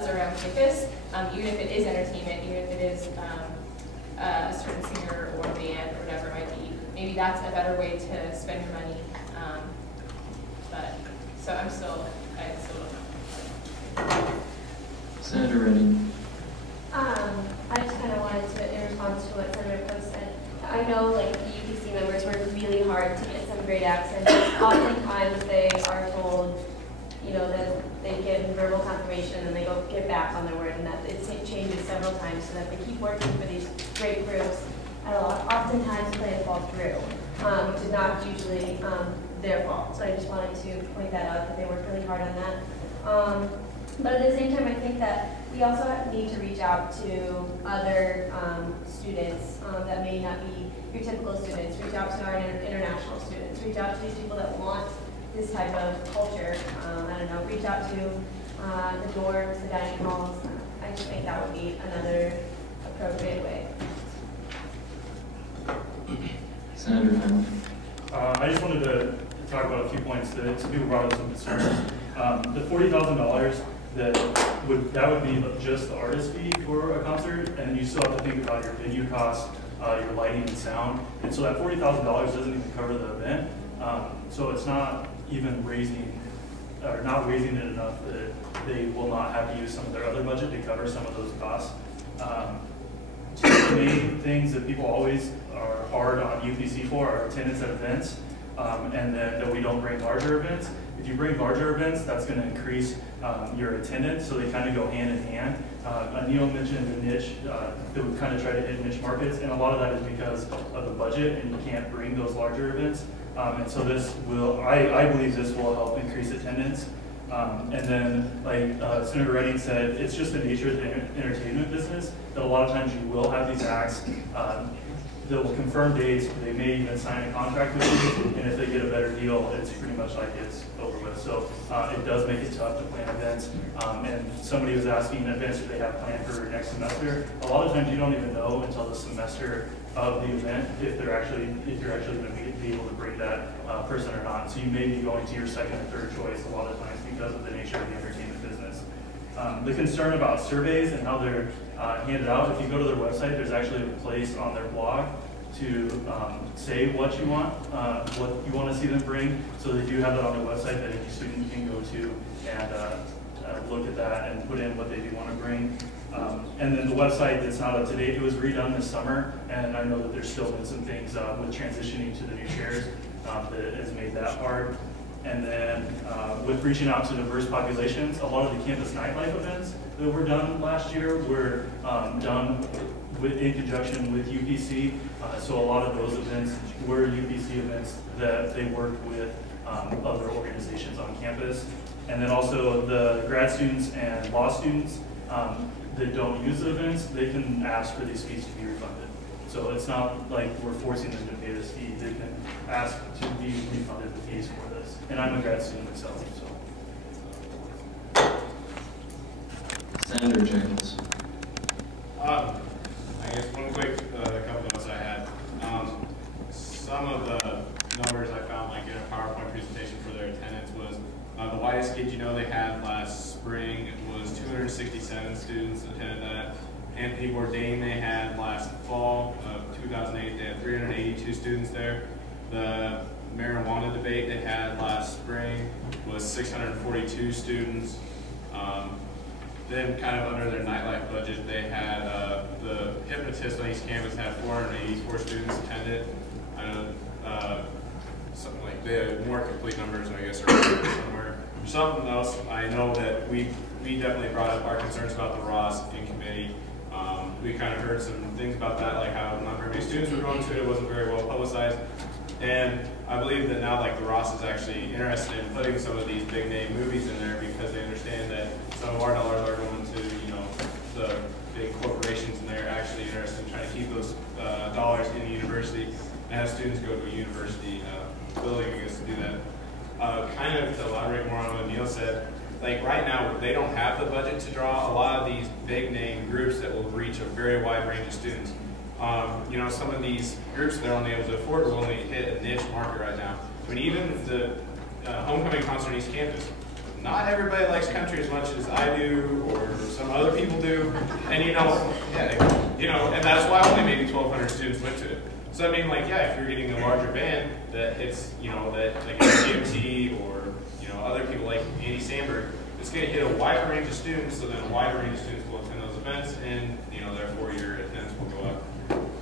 around campus, even if it is entertainment, even if it is a certain singer or band or whatever it might be. Maybe that's a better way to spend your money. But so I still don't know. Senator Redding. I just kind of wanted to, in response to what Senator Post said, I know like the UPC members work really hard to get some great accents. Oftentimes they are told, you know, that they give verbal confirmation and they go get back on their word, and that it changes several times so that they keep working for these great groups. And oftentimes plans fall through, which is not usually their fault. So I just wanted to point that out, that they work really hard on that. But at the same time, I think that we also need to reach out to other students that may not be your typical students. Reach out to our international students. Reach out to these people that want this type of culture. I don't know, reach out to the dorms, the dining halls. I just think that would be another appropriate way. Senator Hamilton. I just wanted to talk about a few points that some people brought up some concerns. The $40,000, that would be just the artist fee for a concert, and you still have to think about your venue costs, your lighting and sound, and so that $40,000 doesn't even cover the event. So it's not even raising it enough that they will not have to use some of their other budget to cover some of those costs. Two of the main things that people always are hard on UPC for are attendance at events, and then that we don't bring larger events. If you bring larger events, that's going to increase your attendance, so they kind of go hand in hand. Neil mentioned the niche, that we kind of try to hit niche markets, and a lot of that is because of the budget, and you can't bring those larger events. And so this will, I believe this will help increase attendance. And then, like Senator Redding said, it's just the nature of the entertainment business that a lot of times you will have these acts. They will confirm dates, they may even sign a contract with you, and if they get a better deal, it's pretty much like it's over with. So it does make it tough to plan events. And somebody was asking events that they have planned for next semester. A lot of times you don't even know until the semester of the event if you're actually going to be able to bring that person or not. So you may be going to your second or third choice a lot of times because of the nature of the entertainment business. The concern about surveys and how they're handed out, if you go to their website, there's actually a place on their blog to say what you want to see them bring. So they do have that on their website that any student can go to and look at that and put in what they do want to bring. And then the website that's not up to date, it was redone this summer, and I know that there's still been some things with transitioning to the new chairs that has made that hard. And then with reaching out to diverse populations, a lot of the campus nightlife events that were done last year were done in conjunction with UPC. So a lot of those events were UPC events that they worked with other organizations on campus. And then also the grad students and law students that don't use the events, they can ask for these fees to be refunded. So it's not like we're forcing them to pay this fee. They can ask to be refunded the fees for this. And I'm a grad student myself, so. Senator Jenkins. I guess one quick couple notes I had. Some of the numbers I found, like in a PowerPoint presentation for their attendance, was the widest gauge they had last spring was 267 students attended that. Anthony Bourdain they had last fall of 2008, they had 382 students there. The marijuana debate they had last spring was 642 students. Then kind of under their nightlife budget, they had the hypnotist on East Campus had 484 students attended. I know something like they had more complete numbers, I guess, or somewhere. Something else, I know that we definitely brought up our concerns about the Ross in committee. We kind of heard some things about that, like how not very many students were going to it, it wasn't very well publicized. And I believe that now, like, the Ross is actually interested in putting some of these big name movies in there because they understand that some of our dollars are going to, the big corporations, and they're actually interested in trying to keep those dollars in the university and have students go to a university building, I guess, to do that. Kind of to elaborate more on what Neil said, like right now, they don't have the budget to draw a lot of these big name groups that will reach a very wide range of students. Some of these groups they're only able to afford will only hit a niche market right now. I mean, even the homecoming concert on East Campus, not everybody likes country as much as I do, or And and that's why only maybe 1,200 students went to it. So I mean, like, yeah, if you're getting a larger band that hits, that like GMT or other people like Andy Sandberg, it's going to hit a wider range of students. So then a wider range of students will attend those events, and therefore your attendance will go up.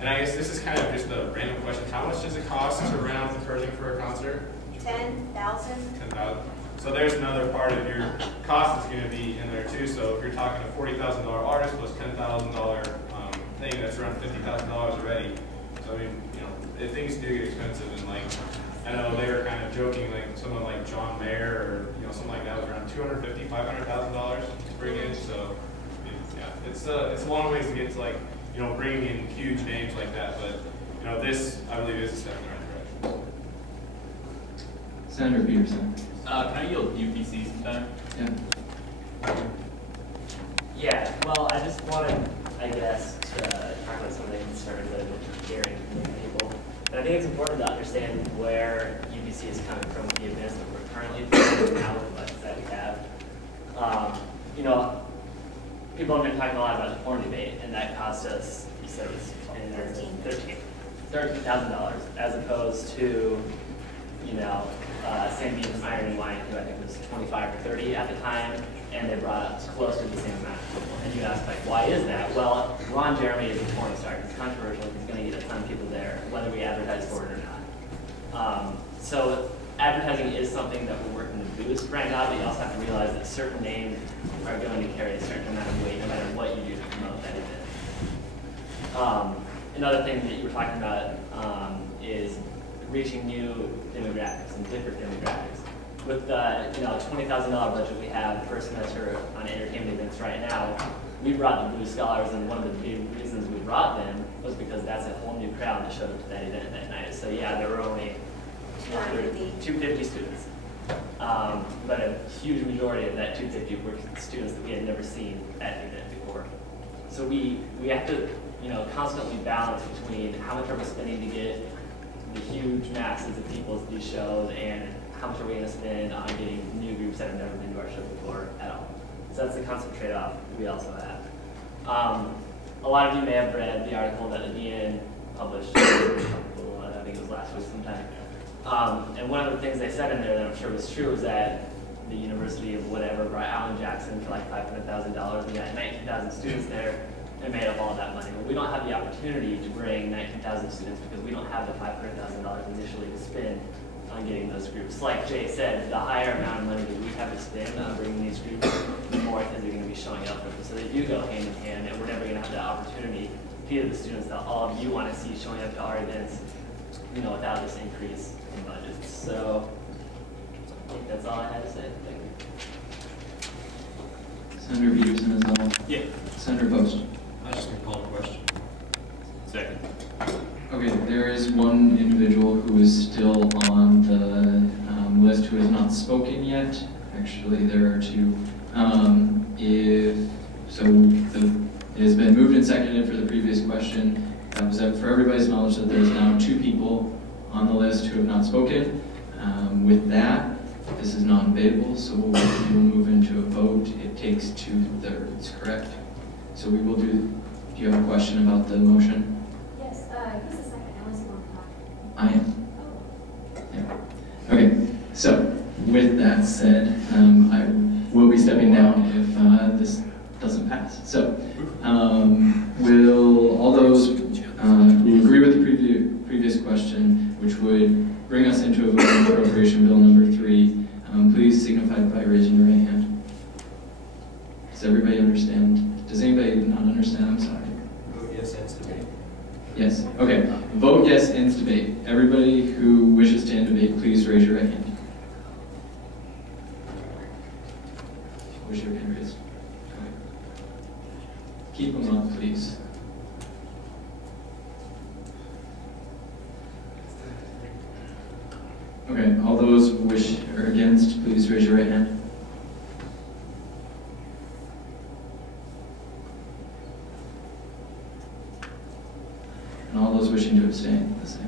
And I guess this is kind of just a random question. How much does it cost to rent the Pershing for a concert? 10,000. 10,000. So there's another part of your cost that's going to be in there too. So if you're talking a $40,000 artist plus $10,000 thing, that's around $50,000 already. So I mean, if things do get expensive, and like I know they were kind of joking, like someone like John Mayer or something like that was around $250,000, $500,000 to bring in. So I mean, yeah, it's a long ways to get to like bringing in huge names like that. But this I believe is a step in the right direction. Senator Peterson. Can I yield UPC some time? Yeah. Yeah, well, I just wanted, I guess, to talk about some of the concerns that I've been hearing from people. And I think it's important to understand where UPC is coming from with the events that we're currently doing now with the budgets that we have. People have been talking a lot about the porn debate, and that cost us, you said it was $13,000, as opposed to, Sam Bean's Iron and Wine, who I think was 25 or 30 at the time, and they brought up close to the same amount of people. And you ask, like, why is that? Well, Ron Jeremy is a porn star. He's controversial. He's going to get a ton of people there, whether we advertise for it or not. So advertising is something that we're working to boost right now, but you also have to realize that certain names are going to carry a certain amount of weight no matter what you do to promote that event. Another thing that you were talking about is reaching new demographics and different demographics. With the $20,000 budget we have per semester on entertainment events right now, we brought the Blue Scholars, and one of the big reasons we brought them was because that's a whole new crowd that showed up to that event that night. So yeah, there were only 250 students, but a huge majority of that 250 were students that we had never seen at the event before. So we have to constantly balance between how much are we spending to get the huge masses of people to these shows, and how much are we going to spend on getting new groups that have never been to our show before at all. So that's the constant trade-off we also have. A lot of you may have read the article that the DN published, I think it was last week sometime. And one of the things they said in there that I'm sure was true was that the University of whatever brought Alan Jackson for like $500,000. We got 19,000 students there. They made up all of that money. But we don't have the opportunity to bring 19,000 students because we don't have the $500,000 initially to spend on getting those groups. Like Jay said, the higher amount of money that we have to spend on bringing these groups, the more kids are going to be showing up for them. So they do go hand in hand, and we're never going to have the opportunity to give the students that all of you want to see showing up to our events, without this increase in budgets. So I think that's all I had to say. Thank you. Senator Peterson is all. Yeah. Senator Post. I was just going to call the question. Second. Okay, there is one individual who is still on the list who has not spoken yet. Actually, there are two. It has been moved and seconded for the previous question. That was for everybody's knowledge that there's now two people on the list who have not spoken. With that, this is non-debatable, so we will move into a vote. It takes 2/3, correct? So we will do you have a question about the motion? Yes, who's the second? I was on top. I am. Yeah. Okay, so with that said, I will be stepping down if this doesn't pass. So will all those who agree with the previous question, which would bring us into a vote on appropriation bill number 3, please signify by raising your right hand. Does everybody understand? Does anybody not understand? I'm sorry. Vote yes, ends debate. Yes. Okay. Vote yes, ends debate. Everybody who wishes to end debate, please raise your right hand. Wish your hand raised. Okay. Keep them up, please. Okay. All those who wish or against, please raise your right hand. And all those wishing to abstain, the same.